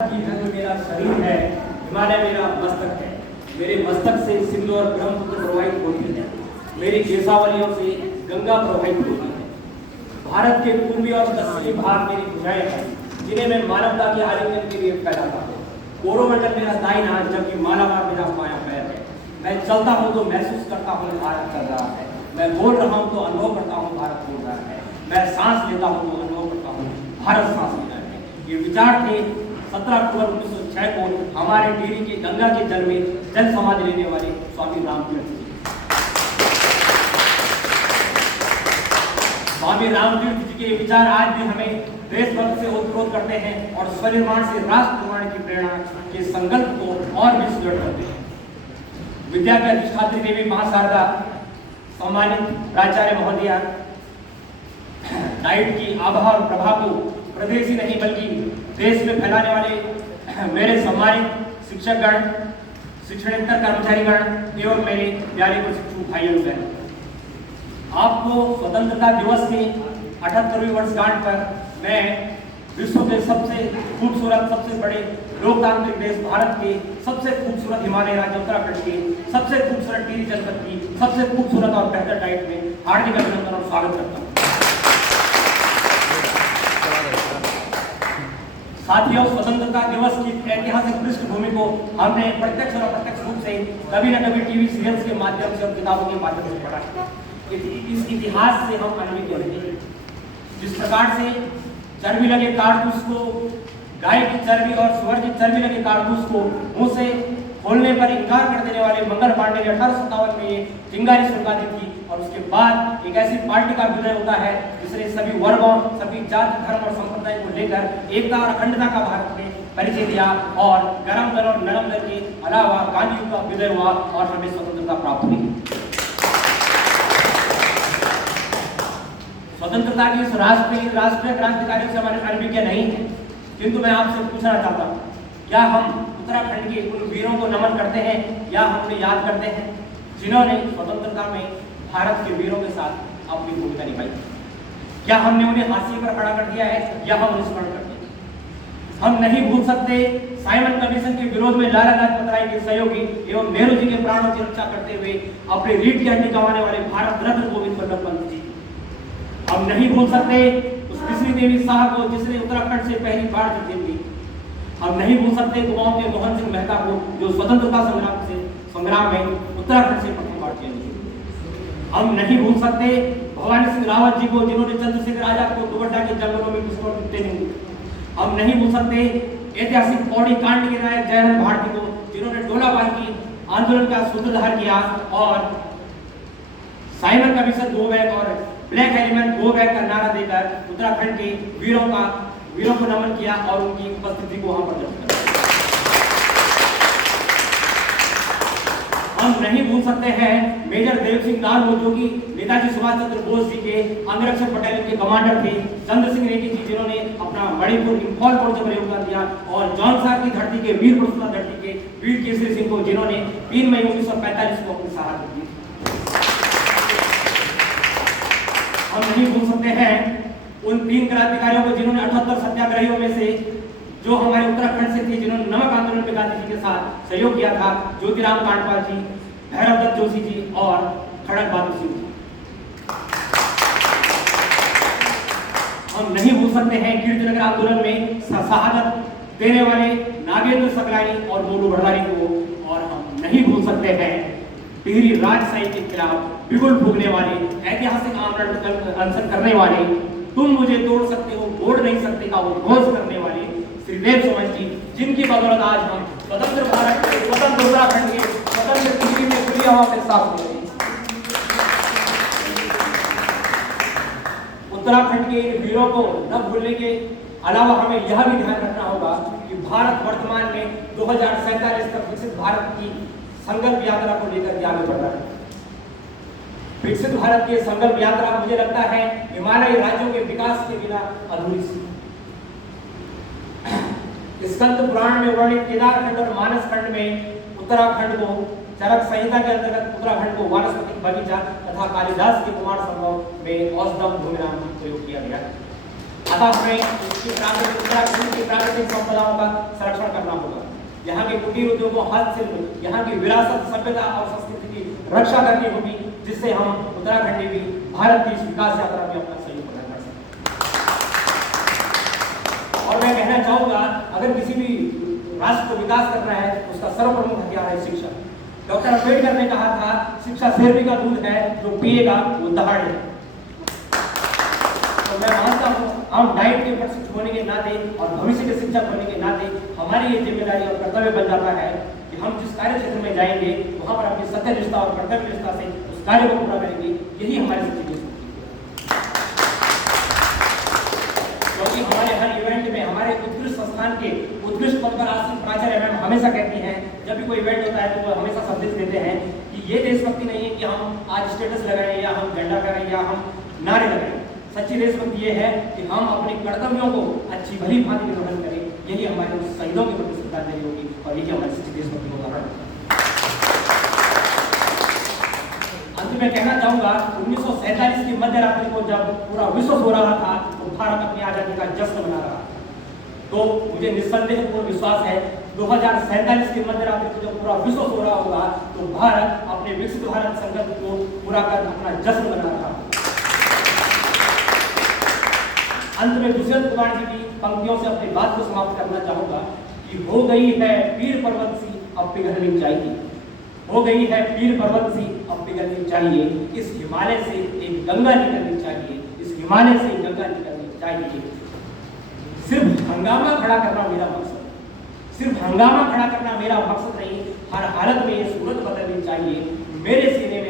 की है जो मेरा शरीर है, हिमालय मेरा मस्तक है। मेरे मस्तक से सिंधु और ब्रह्मपुत्र प्रवाहित होती है, मेरी केशावलियों से गंगा प्रवाहित होती है। भारत के पूर्वी और पश्चिमी भाग मेरी भुजाएं हैं, जिन्हें मैं मानवता के आलिंगन के लिए फैलाता हूँ। कोरोमंडल मेरा दाहिना हाथ, जबकि मालाबार मेरा बायां पैर है। मैं चलता हूँ तो महसूस करता हूँ भारत चल रहा है। मैं बोल रहा हूँ तो अनुभव करता हूँ भारत बोल रहा है। मैं सांस लेता हूँ तो अनुभव करता हूँ भारत सांस ले रहा है। ये विचार थे 17 अक्टूबर 1906 को हमारे टिहरी के गंगा के जल में जल समाधि लेने वाले स्वामी रामतीर्थ जी। स्वामी रामतीर्थ जी के विचार आज भी हमें देशभक्त से ओतप्रोत करते हैं और स्वनिर्माण से राष्ट्र निर्माण की प्रेरणा के संकल्प को और भी सुदृढ़ करते हैं। विद्या के अधिष्ठात्री देवी महाशारदा, सम्मानित प्राचार्य महोदया, डाइट की आभा और प्रभाव को प्रदेश ही नहीं बल्कि देश में फैलाने वाले मेरे सम्मानित शिक्षकगण, शिक्षणेतर कर्मचारीगण एवं मेरे प्यारे प्रशिक्षु भाइयों बहनों, आपको स्वतंत्रता दिवस की 78वीं वर्षगांठ पर मैं विश्व के सबसे खूबसूरत, सबसे बड़े लोकतांत्रिक देश भारत के सबसे खूबसूरत हिमालय राज्य उत्तराखंड के सबसे खूबसूरत टिहरी जनपद की सबसे खूबसूरत और बेहतर डाइट में हार्दिक अभिनंदन और स्वागत करता हूँ। साथियों, स्वतंत्रता दिवस की ऐतिहासिक पृष्ठभूमि को हमने प्रत्यक्ष और अप्रत्यक्ष रूप से कभी न कभी टीवी सीरियल्स के माध्यम से और किताबों के माध्यम से पढ़ा है। इस इतिहास से हम अनभिज्ञ नहीं हैं। जिस प्रकार से चर्बी लगे कारतूस को, गाय की चर्बी और सुअर की चर्बी लगे कारतूस को मुंह से खोलने पर इंकार कर देने वाले मंगल पांडे ने 1857 में ये चिंगारी सुलगा दी थी और उसके बाद एक ऐसी पार्टी का विलय होता है जिसने सभी वर्गों, सभी जाति, धर्म और संप्रदाय को लेकर एकता और अखंडता का भारत में परिचय दिया और गरम दल और नरम दल के अलावा गांधी युग का विलय हुआ और हमें स्वतंत्रता प्राप्त हुई। स्वतंत्रता की इस राष्ट्रीय क्रांतिकारियों से हमारे अनभिज्ञ नहीं है, किंतु मैं आपसे पूछना चाहता हूँ, क्या हम उत्तराखंड के उन वीरों को नमन करते हैं या हम उन्हें याद करते हैं जिन्होंने स्वतंत्रता में भारत के वीरों के साथ अपनी भूमिका निभाई? क्या हमने उन्हें हाशिए पर खड़ा कर दिया है या हम उन्हें स्मरण करते हैं? हम नहीं भूल सकते साइमन कमीशन के विरोध में लाला लाजपत राय के सहयोगी एवं नेहरू जी के प्राणों की रक्षा करते हुए अपने रीढ़ की हड्डी गंवाने वाले भारत रत्न गोविंद बल्लभ पंत जी। हम नहीं भूल सकते उस बिसरी देवी शाह को जिसने उत्तराखंड से पहली बार जीत दी। हम नहीं भूल सकते कुमाऊं के मोहन सिंह मेहता को जो स्वतंत्रता संग्राम में उत्तराखंड से प्रथम बार चयनित हुए। हम नहीं भूल सकते भवानी सिंह रावत जी को जिन्होंने चंद्रशेखर आजाद को दुबट्टा के जंगलों में विस्फोट की ट्रेनिंग दी। हम नहीं भूल सकते ऐतिहासिक पौड़ी कांड के नायक जयहर भारती को जिन्होंने डोलाबार की आंदोलन का सूत्रधार किया और साइमन कमीशन गो बैक और ब्लैक एलिमेंट गो बैक का नारा देकर उत्तराखंड के वीरों को नमन किया और उनकी उपस्थिति को हम प्रदर्शित करते हैं। हम नहीं भूल सकते हैं मेजर देव सिंह नाल जो कि नेताजी सुभाष चंद्र बोस जी के अंगरक्षक बटालियन के कमांडर थे, चंद्र सिंह नेगी जी जिन्होंने अपना मणिपुर इंफॉल मोर्चे पर योगदान दिया और जौनसार की धरती के वीर पुरुषोत्तम धरती के वीर केसरी सिंह को जिन्होंने 3 मई 1945 को अपनी शहादत दी। हम नहीं भूल सकते हैं उन 3 क्रांतिकारियों को जिन्होंने 78 सत्याग्रहियों में से जो हमारे उत्तराखंड से थे, जिन्होंने नमक आंदोलन में गांधी जी के साथ सहयोग किया था, ज्योतिराम कांडपाल जी, भैरव दत्त जोशी जी और खड़क बहादुर सिंह जी। हम नहीं भूल सकते हैं कीर्तिनगर आंदोलन में शहादत देने वाले नागेंद्र सकलानी और मोनू भंडारी को, और हम नहीं भूल सकते हैं टिहरी राजशाही के खिलाफ बिगुल फूंकने वाले, ऐतिहासिक आंदोलन अनशन करने वाले, तुम मुझे तोड़ सकते हो तोड़ नहीं सकते का उद्घोष करने वाले श्रीदेव सुमन जी, जिनकी बदौलत आज हम स्वतंत्र भारत के, स्वतंत्र उत्तराखंड के, स्वतंत्र टिहरी में खुली हवा में सांस ले रहे हैं। उत्तराखंड के वीरों को न भूलने के अलावा हमें यह भी ध्यान रखना होगा कि भारत वर्तमान में 2047 तक विकसित भारत की संकल्प यात्रा को लेकर आगे बढ़ रहा है। विकसित भारत की संकल्प यात्रा मुझे लगता है हिमालयी राज्यों के विकास के बिना अधूरी सी। स्कंद पुराण में वर्णित केदारखंड और मानस खंड में उत्तराखंड को, चरक संहिता के अंतर्गत उत्तराखंड को वानस्पतिक बगीचा तथा कालिदास के कुमार संभव में औषधम भूमि नाम प्रयोग किया गया। अतः हमें उत्तराखंड की प्राकृतिक संपदाओं का संरक्षण करना होगा। यहाँ के कुटीर उद्योगों, हस्तशिल्प, यहाँ की विरासत, सभ्यता और संस्कृति की रक्षा करनी होगी, जिससे हम उत्तराखंड भी भारत की इस विकास यात्रा में अपना सहयोग प्रदान कर सकें। और मैं कहना चाहूँगा, अगर किसी भी राष्ट्र को विकास करना है, उसका सर्वप्रमुख हथियार है शिक्षा। डॉक्टर अम्बेडकर ने कहा था, शिक्षा शेरनी का दूध है, जो पिएगा वो दहाड़ है। तो मैं मानता हूँ, हम डाइट के प्रशिक्षक होने के नाते और भविष्य के शिक्षक होने के नाते हमारी ये जिम्मेदारी और कर्तव्य बन जाता है कि हम जिस कार्य क्षेत्र में जाएंगे वहाँ पर अपनी सत्यनिष्ठा और कर्तव्य निष्ठा से उस कार्य को पूरा करेंगे। यही हमारी सच्ची देशभक्ति है। क्योंकि हमारे हर इवेंट में हमारे उत्कृष्ट संस्थान के उत्कृष्ट पद पर आसीन प्राचार्य मैम हमेशा कहती हैं, जब भी कोई इवेंट होता है तो वो हमेशा संदेश देते हैं कि ये देशभक्ति नहीं है कि हम आज स्टेटस लगाएं या हम झंडा करें या हम नारे लगाएं। सच्ची देशभक्ति ये है कि हम अपने कर्तव्यों को अच्छी भली भांति निर्वहन करें। यही हमारे उस शहीदों के प्रति श्रद्धांजलि होगी और यही हमारी सच्ची देशभक्ति का कारण है। अंत में कहना चाहूंगा, 1947 की मध्य रात्रि को जब पूरा विश्व सो रहा था तो भारत अपनी आजादी का जश्न मना रहा था। तो मुझे निस्संदेह पूर्ण विश्वास है 2047 की मध्य रात्रि को जब पूरा विश्व सो रहा होगा तो भारत अपने विकसित भारत संकल्प को पूरा कर अपना जश्न मना रहा होगा। अंत में दुष्यंत कुमार जी की पंक्तियों से अपनी बात को समाप्त करना चाहूंगा कि हो गई है पीर पर्वत सी अब पिघलनी चाहिए, हो गई है पीर पर्वत सी अब पिघलनी चाहिए, इस हिमालय से एक गंगा निकलनी चाहिए, इस हिमालय से गंगा निकलनी चाहिए। सिर्फ हंगामा खड़ा करना मेरा मकसद, सिर्फ हंगामा खड़ा करना मेरा मकसद नहीं, हर हालत में ये सूरत बदलनी चाहिए। मेरे सीने में